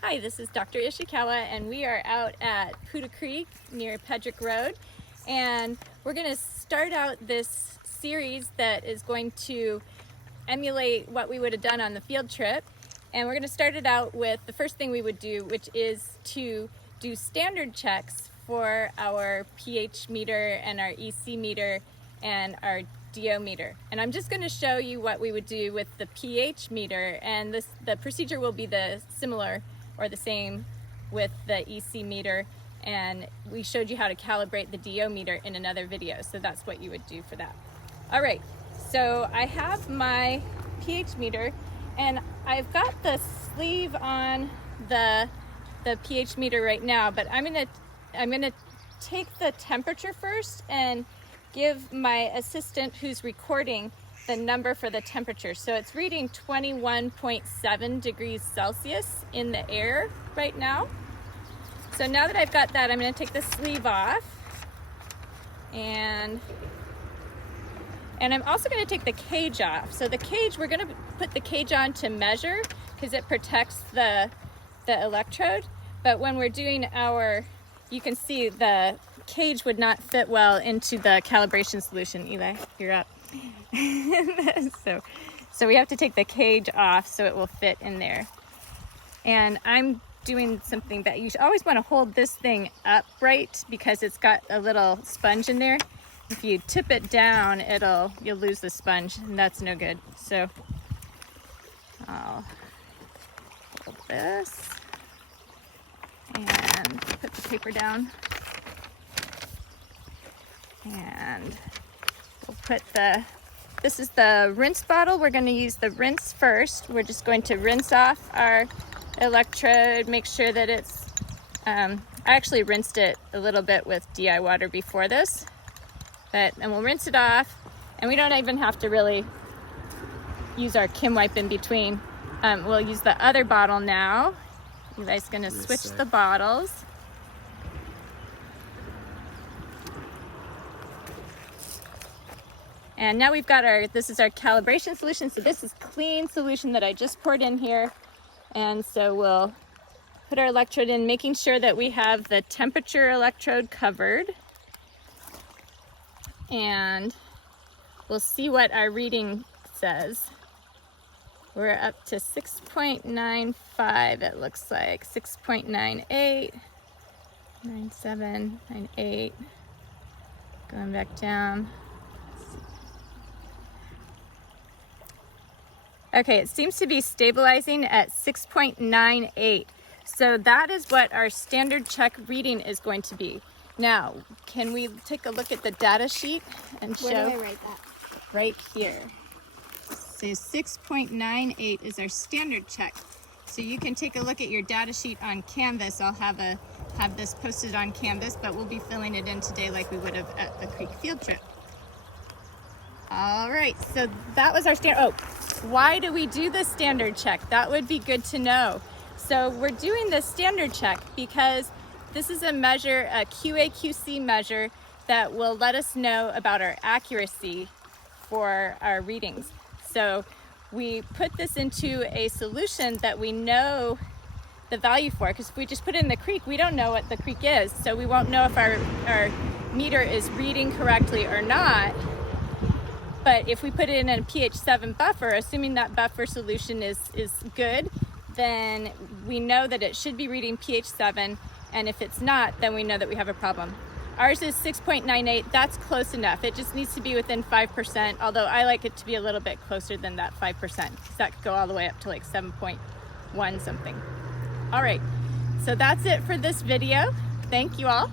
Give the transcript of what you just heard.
Hi, this is Dr. Ishikawa, and we are out at Poudre Creek near Pedrick Road, and we're going to start out this series that is going to emulate what we would have done on the field trip. And we're going to start it out with the first thing we would do, which is to do standard checks for our pH meter and our EC meter and our DO meter. And I'm just going to show you what we would do with the pH meter, and the procedure will be the similar or the same with the EC meter, and we showed you how to calibrate the DO meter in another video, so that's what you would do for that. All right, so I have my pH meter, and I've got the sleeve on the pH meter right now, but I'm gonna take the temperature first and give my assistant who's recording the number for the temperature. So it's reading 21.7 degrees Celsius in the air right now. So now that I've got that, I'm going to take the sleeve off, and I'm also going to take the cage off. So the cage, we're going to put the cage on to measure because it protects the electrode. But when we're doing you can see the cage would not fit well into the calibration solution. Eli, you're up. So we have to take the cage off so it will fit in there. And I'm doing something that you always want to hold this thing upright because it's got a little sponge in there. If you tip it down, you'll lose the sponge, and that's no good. So I'll hold this and put the paper down, and we'll put this is the rinse bottle. We're going to use the rinse first. We're just going to rinse off our electrode, make sure that it's, I actually rinsed it a little bit with DI water before this, and we'll rinse it off, and we don't even have to really use our Kim wipe in between. We'll use the other bottle now. Eli's going to switch the bottles. And now we've got this is our calibration solution. So this is clean solution that I just poured in here. And so we'll put our electrode in, making sure that we have the temperature electrode covered. And we'll see what our reading says. We're up to 6.95, it looks like. 6.98, 97, 98. Going back down. Okay, it seems to be stabilizing at 6.98. So that is what our standard check reading is going to be. Now, can we take a look at the data sheet and show? Where do I write that? Right here. So 6.98 is our standard check. So you can take a look at your data sheet on Canvas. I'll have this posted on Canvas, but we'll be filling it in today like we would have at the Creek field trip. All right, so that was our standard. Oh, why do we do the standard check? That would be good to know. So we're doing the standard check because this is a measure, a QA/QC measure that will let us know about our accuracy for our readings. So we put this into a solution that we know the value for, because if we just put it in the creek, we don't know what the creek is. So we won't know if our meter is reading correctly or not. But if we put it in a pH 7 buffer, assuming that buffer solution is good, then we know that it should be reading pH 7, and if it's not, then we know that we have a problem. Ours is 6.98, that's close enough. It just needs to be within 5%, although I like it to be a little bit closer than that 5%, because that could go all the way up to like 7.1 something. All right, so that's it for this video. Thank you all.